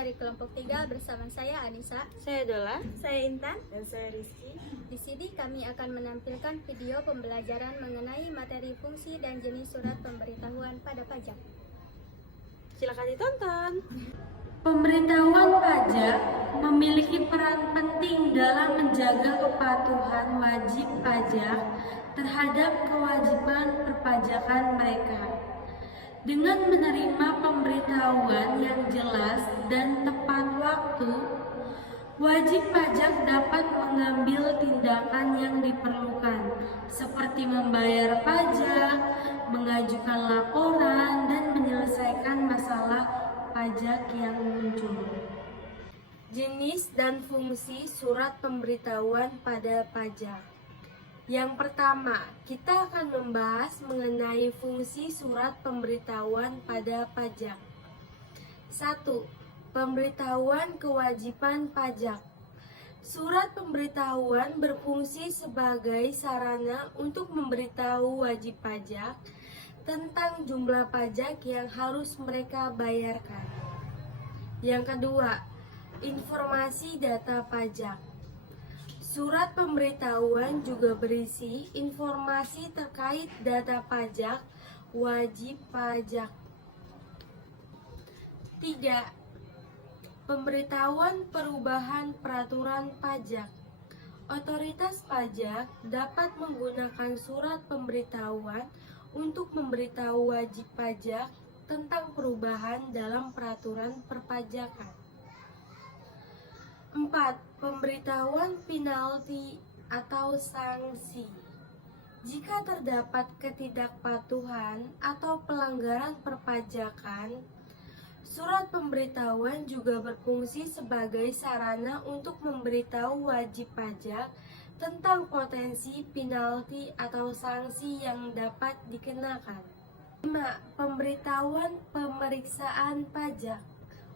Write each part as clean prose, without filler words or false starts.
dari kelompok 3 bersama saya Anissa. Saya Dola. Saya Intan. Dan saya Rizky. Di sini kami akan menampilkan video pembelajaran mengenai materi fungsi dan jenis surat pemberitahuan pada pajak. Silakan ditonton. Pemberitahuan pajak memiliki peran penting dalam menjaga kepatuhan wajib pajak terhadap kewajiban perpajakan mereka. Dengan menerima pemberitahuan yang jelas dan tepat waktu, wajib pajak dapat mengambil tindakan yang diperlukan, seperti membayar pajak, mengajukan laporan, dan menyelesaikan masalah pajak yang muncul. Jenis dan fungsi surat pemberitahuan pada pajak. Yang pertama, kita akan membahas mengenai fungsi surat pemberitahuan pada pajak. 1. Pemberitahuan kewajiban pajak. Surat pemberitahuan berfungsi sebagai sarana untuk memberitahu wajib pajak tentang jumlah pajak yang harus mereka bayarkan. Yang kedua, informasi data pajak. Surat pemberitahuan juga berisi informasi terkait data pajak wajib pajak. 3. Pemberitahuan perubahan peraturan pajak. Otoritas pajak dapat menggunakan surat pemberitahuan untuk memberitahu wajib pajak tentang perubahan dalam peraturan perpajakan. 4. Pemberitahuan penalti atau sanksi. Jika terdapat ketidakpatuhan atau pelanggaran perpajakan, surat pemberitahuan juga berfungsi sebagai sarana untuk memberitahu wajib pajak tentang potensi penalti atau sanksi yang dapat dikenakan. 5. Pemberitahuan pemeriksaan pajak.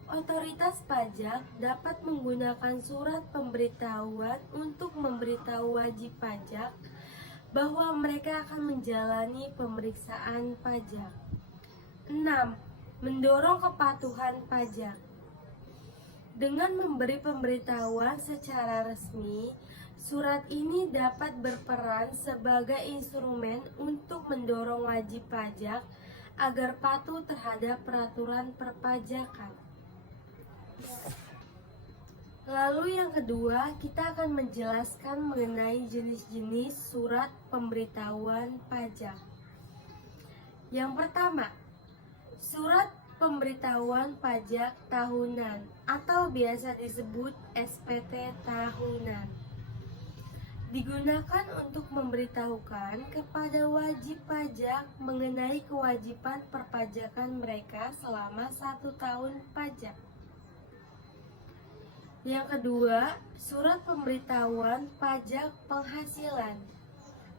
Otoritas pajak dapat menggunakan surat pemberitahuan untuk memberitahu wajib pajak bahwa mereka akan menjalani pemeriksaan pajak. 6. Mendorong kepatuhan pajak. Dengan memberi pemberitahuan secara resmi, surat ini dapat berperan sebagai instrumen untuk mendorong wajib pajak agar patuh terhadap peraturan perpajakan. Lalu yang kedua, kita akan menjelaskan mengenai jenis-jenis surat pemberitahuan pajak. Yang pertama, surat pemberitahuan pajak tahunan atau biasa disebut SPT tahunan. Digunakan untuk memberitahukan kepada wajib pajak mengenai kewajiban perpajakan mereka selama 1 tahun pajak. Yang kedua, surat pemberitahuan pajak penghasilan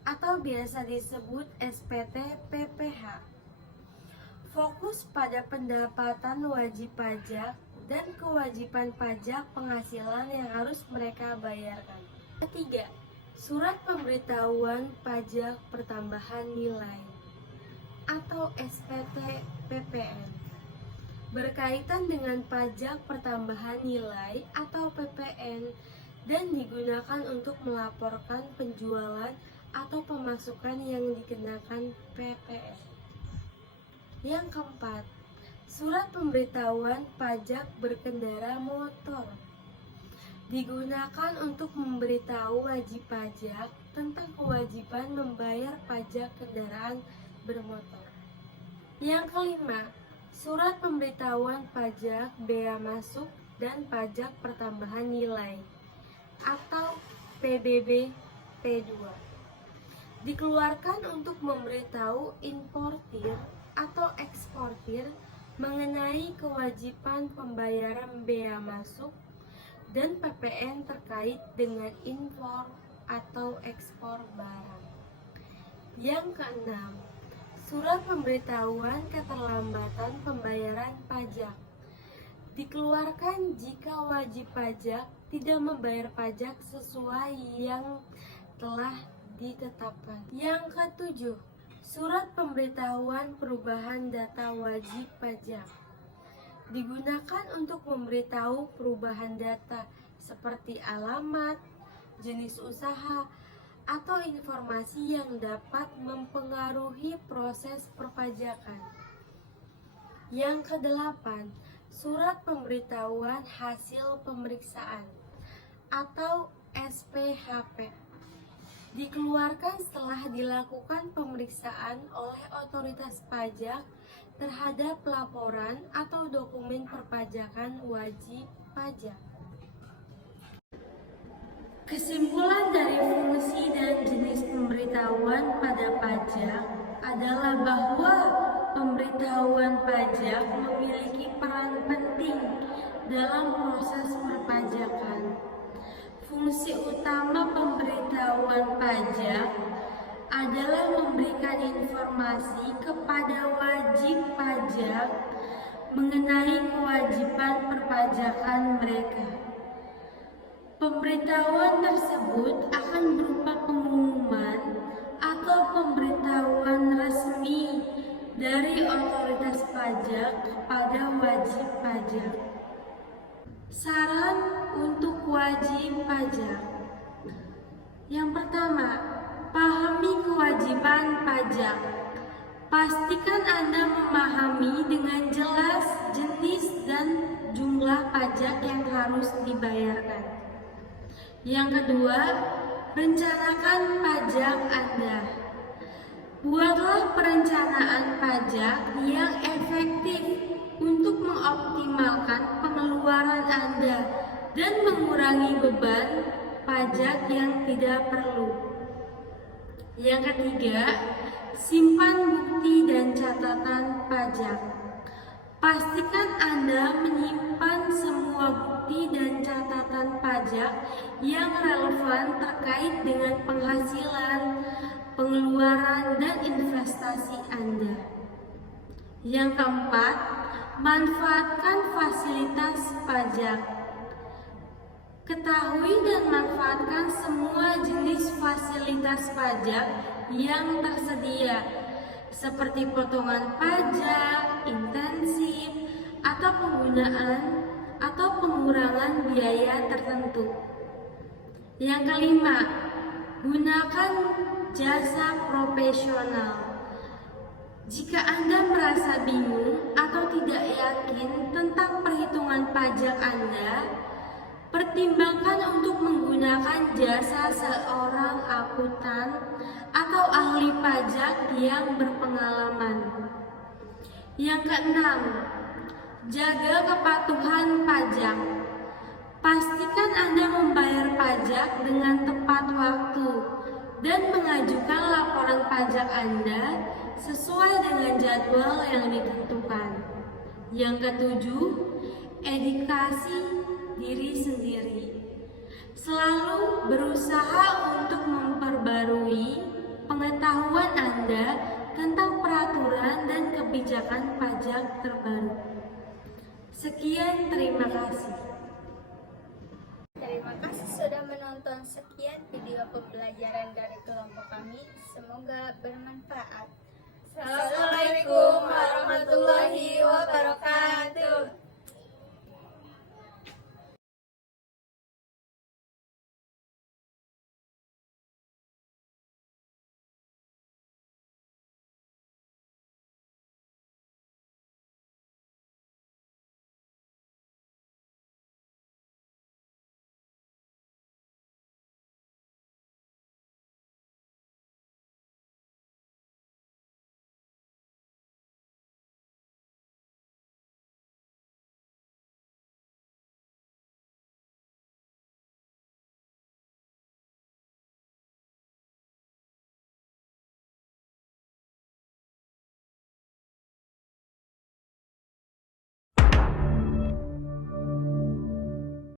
atau biasa disebut SPT PPH. Fokus pada pendapatan wajib pajak dan kewajiban pajak penghasilan yang harus mereka bayarkan. Ketiga, surat pemberitahuan pajak pertambahan nilai atau SPT PPN. Berkaitan dengan pajak pertambahan nilai atau PPN dan digunakan untuk melaporkan penjualan atau pemasukan yang dikenakan PPN. Yang keempat, surat pemberitahuan pajak berkendara motor. Digunakan untuk memberitahu wajib pajak tentang kewajiban membayar pajak kendaraan bermotor. Yang kelima, surat pemberitahuan pajak bea masuk dan pajak pertambahan nilai atau PBB P2. Dikeluarkan untuk memberitahu importir atau eksportir mengenai kewajiban pembayaran bea masuk dan PPN terkait dengan impor atau ekspor barang. Yang keenam, surat pemberitahuan keterlambatan pembayaran pajak. Dikeluarkan jika wajib pajak tidak membayar pajak sesuai yang telah ditetapkan. Yang ketujuh, surat pemberitahuan perubahan data wajib pajak. digunakan untuk memberitahu perubahan data seperti alamat, jenis usaha, atau informasi yang dapat mempengaruhi proses perpajakan. Yang kedelapan, surat pemberitahuan hasil pemeriksaan atau SPHP dikeluarkan setelah dilakukan pemeriksaan oleh otoritas pajak terhadap laporan atau dokumen perpajakan wajib pajak. Kesimpulan dari fungsi dan jenis pemberitahuan pada pajak adalah bahwa pemberitahuan pajak memiliki peran penting dalam proses perpajakan. Fungsi utama pemberitahuan pajak adalah memberikan informasi kepada wajib pajak mengenai kewajiban perpajakan mereka. Pemberitahuan tersebut akan berupa pengumuman atau pemberitahuan resmi dari otoritas pajak kepada wajib pajak. Saran untuk wajib pajak. Yang pertama, pahami kewajiban pajak. Pastikan Anda memahami dengan jelas jenis dan jumlah pajak yang harus dibayarkan. Yang kedua, rencanakan pajak Anda. Buatlah perencanaan pajak yang efektif untuk mengoptimalkan pengeluaran Anda dan mengurangi beban pajak yang tidak perlu. Yang ketiga, simpan bukti dan catatan pajak. Pastikan Anda menyimpan semua bukti dan catatan pajak yang relevan terkait dengan penghasilan, pengeluaran, dan investasi Anda. Yang keempat, manfaatkan fasilitas pajak. Ketahui dan manfaatkan semua jenis fasilitas pajak yang tersedia, seperti potongan pajak, intensif, atau penggunaan atau pengurangan biaya tertentu. Yang kelima, gunakan jasa profesional. Jika Anda merasa bingung atau tidak yakin tentang perhitungan pajak Anda, pertimbangkan untuk menggunakan jasa seorang akuntan atau ahli pajak yang berpengalaman. Yang keenam, jaga kepatuhan pajak. Pastikan Anda membayar pajak dengan tepat waktu dan mengajukan laporan pajak Anda sesuai dengan jadwal yang ditentukan. Yang ketujuh, edukasi diri sendiri. Selalu berusaha untuk memperbarui pengetahuan Anda tentang peraturan dan kebijakan pajak terbaru. Sekian, terima kasih. Terima kasih sudah menonton sekian video pembelajaran dari kelompok kami. Semoga bermanfaat. Assalamualaikum warahmatullahi wabarakatuh.